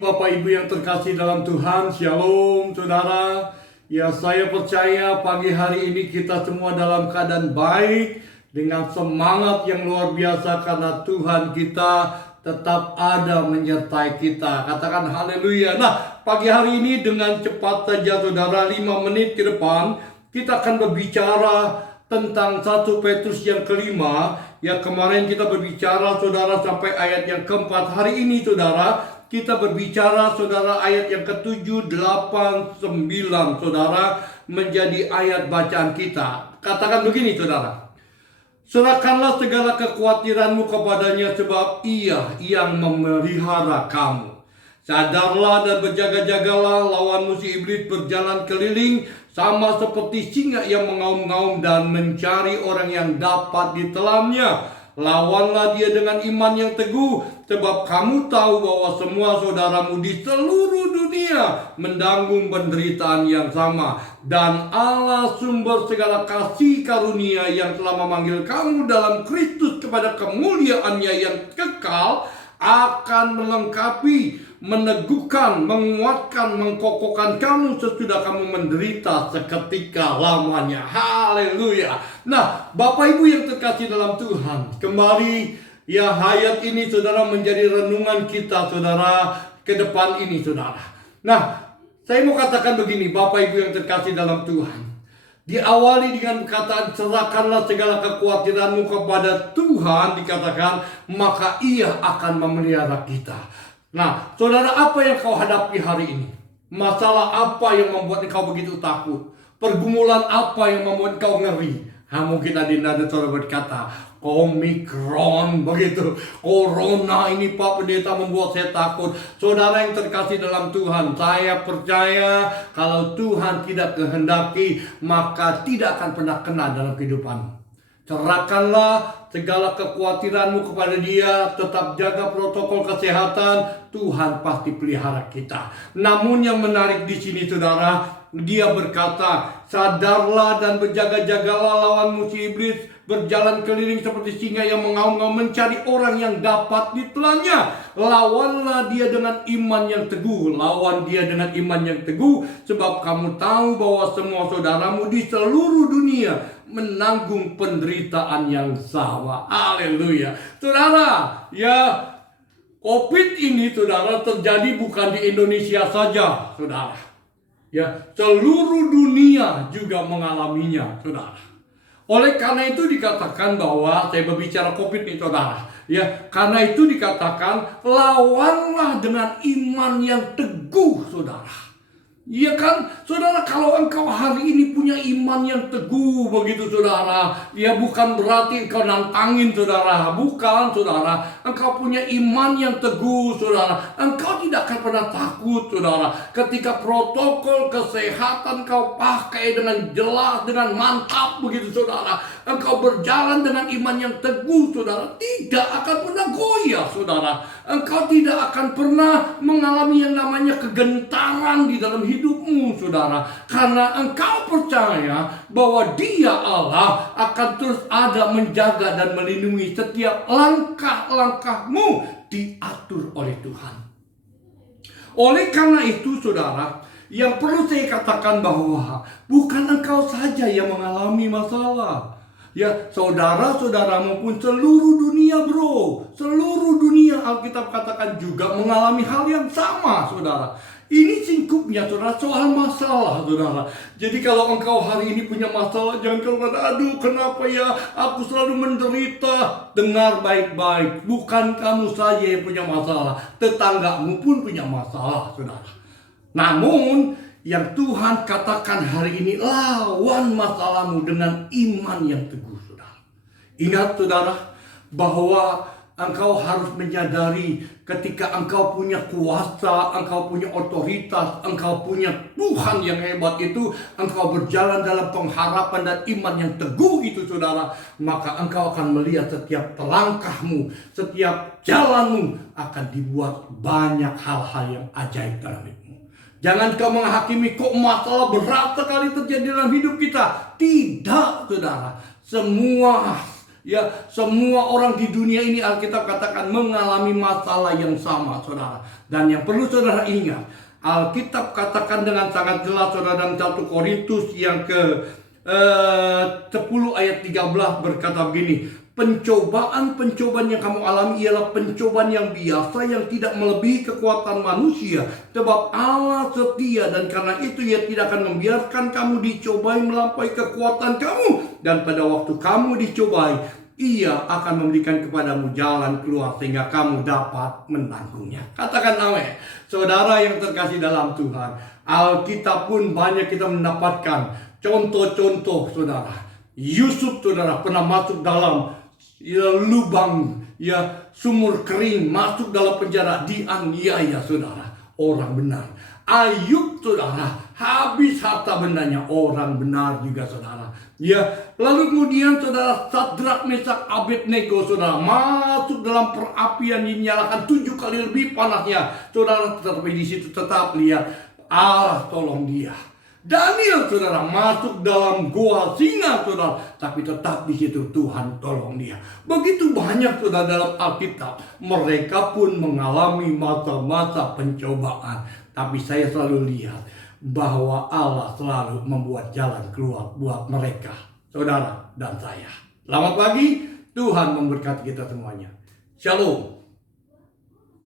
Bapak Ibu yang terkasih dalam Tuhan, Shalom saudara. Ya, saya percaya pagi hari ini kita semua dalam keadaan baik, dengan semangat yang luar biasa karena Tuhan kita tetap ada menyertai kita. Katakan haleluya. Nah, pagi hari ini dengan cepat saja saudara, 5 menit ke depan kita akan berbicara tentang 1 Petrus yang kelima. Ya, kemarin kita berbicara saudara sampai ayat yang keempat. Hari ini saudara kita berbicara saudara ayat yang ke-7, 8, 9 saudara menjadi ayat bacaan kita. Katakan begini saudara. Serahkanlah segala kekhawatiranmu kepadanya sebab Ia yang memelihara kamu. Sadarlah dan berjaga-jagalah, lawanmu si iblis berjalan keliling sama seperti singa yang mengaum-ngaum dan mencari orang yang dapat ditelannya. Lawanlah dia dengan iman yang teguh, sebab kamu tahu bahwa semua saudaramu di seluruh dunia menanggung penderitaan yang sama. Dan Allah sumber segala kasih karunia yang telah memanggil kamu dalam Kristus kepada kemuliaannya yang kekal, akan melengkapi, meneguhkan, menguatkan, mengkokohkan kamu sesudah kamu menderita seketika lamanya. Haleluya. Nah, Bapak Ibu yang terkasih dalam Tuhan, kembali ya ayat ini saudara menjadi renungan kita saudara ke depan ini saudara. Nah, saya mau katakan begini Bapak Ibu yang terkasih dalam Tuhan. Diawali dengan perkataan serahkanlah segala kekhawatiranmu kepada Tuhan, dikatakan maka Ia akan memelihara kita. Nah, saudara, apa yang kau hadapi hari ini? Masalah apa yang membuat kau begitu takut? Pergumulan apa yang membuat kau ngeri? Mungkin ada saudara berkata, Omikron begitu, Corona ini Pak Pendeta membuat saya takut. Saudara yang terkasih dalam Tuhan, saya percaya kalau Tuhan tidak kehendaki, maka tidak akan pernah kena dalam kehidupan. Serahkanlah segala kekhawatiranmu kepada Dia, tetap jaga protokol kesehatan, Tuhan pasti pelihara kita. Namun yang menarik di sini saudara, Dia berkata, sadarlah dan berjaga-jagalah, lawanmu si iblis berjalan keliling seperti singa yang mengaum-ngaum mencari orang yang dapat ditelannya. Lawanlah dia dengan iman yang teguh. Lawan dia dengan iman yang teguh, sebab kamu tahu bahwa semua saudaramu di seluruh dunia menanggung penderitaan yang sama. Haleluya. Saudara, ya COVID ini saudara terjadi bukan di Indonesia saja, saudara. Ya, seluruh dunia juga mengalaminya, saudara. Oleh karena itu dikatakan bahwa, saya berbicara COVID nih saudara, ya, karena itu dikatakan lawanlah dengan iman yang teguh saudara. Iya kan, saudara, kalau engkau hari ini punya iman yang teguh begitu saudara, ya bukan berarti engkau nantangin saudara, bukan saudara, engkau punya iman yang teguh saudara, engkau tidak akan pernah takut saudara. Ketika protokol kesehatan kau pakai dengan jelas, dengan mantap begitu saudara, engkau berjalan dengan iman yang teguh saudara, tidak akan pernah goyah saudara. Engkau tidak akan pernah mengalami yang namanya kegentaran di dalam hidupmu saudara, karena engkau percaya bahwa Dia Allah akan terus ada menjaga dan melindungi. Setiap langkah-langkahmu diatur oleh Tuhan. Oleh karena itu saudara, yang perlu saya katakan bahwa bukan engkau saja yang mengalami masalah. Ya, saudara-saudaramu pun seluruh dunia bro, seluruh dunia Alkitab katakan juga mengalami hal yang sama saudara. Ini singkupnya saudara, soal masalah saudara. Jadi kalau engkau hari ini punya masalah, jangan kau kata, aduh kenapa ya aku selalu menderita. Dengar baik-baik, bukan kamu saja yang punya masalah, tetanggamu pun punya masalah saudara. Namun yang Tuhan katakan hari ini, lawan masalahmu dengan iman yang teguh saudara. Ingat saudara, bahwa engkau harus menyadari ketika engkau punya kuasa, engkau punya otoritas, engkau punya Tuhan yang hebat itu, engkau berjalan dalam pengharapan dan iman yang teguh itu saudara, maka engkau akan melihat setiap langkahmu, setiap jalanmu akan dibuat banyak hal-hal yang ajaib dalam hidupmu. Jangan kau menghakimi kok masalah berat sekali terjadi dalam hidup kita. Tidak saudara, semua Ya, semua orang di dunia ini Alkitab katakan mengalami masalah yang sama, saudara. Dan yang perlu saudara ingat, Alkitab katakan dengan sangat jelas, saudara, dalam 1 Korintus yang ke 10 ayat 13 berkata begini, pencobaan-pencobaan yang kamu alami ialah pencobaan yang biasa, yang tidak melebihi kekuatan manusia. Sebab Allah setia, dan karena itu Ia tidak akan membiarkan kamu dicobai melampaui kekuatan kamu. Dan pada waktu kamu dicobai, Ia akan memberikan kepadamu jalan keluar sehingga kamu dapat menanggungnya. Katakan amin. Saudara yang terkasih dalam Tuhan, Alkitab pun banyak kita mendapatkan contoh-contoh, saudara. Yusuf, saudara, pernah masuk dalam lubang, sumur kering, masuk dalam penjara, dianiaya, saudara, orang benar. Ayub, saudara, habis harta bendanya, orang benar juga, saudara. Lalu kemudian saudara, Sadrak, Mesak, Abednego, saudara, masuk dalam perapian dinyalakan 7 kali lebih panasnya, saudara, tetapi di situ tetap lihat Allah tolong dia. Daniel, saudara, masuk dalam goa singa, saudara, tapi tetap di situ Tuhan tolong dia. Begitu banyak, saudara, dalam Alkitab, mereka pun mengalami masa-masa pencobaan, tapi saya selalu lihat bahwa Allah selalu membuat jalan keluar buat mereka, saudara dan saya. Selamat pagi, Tuhan memberkati kita semuanya. Shalom.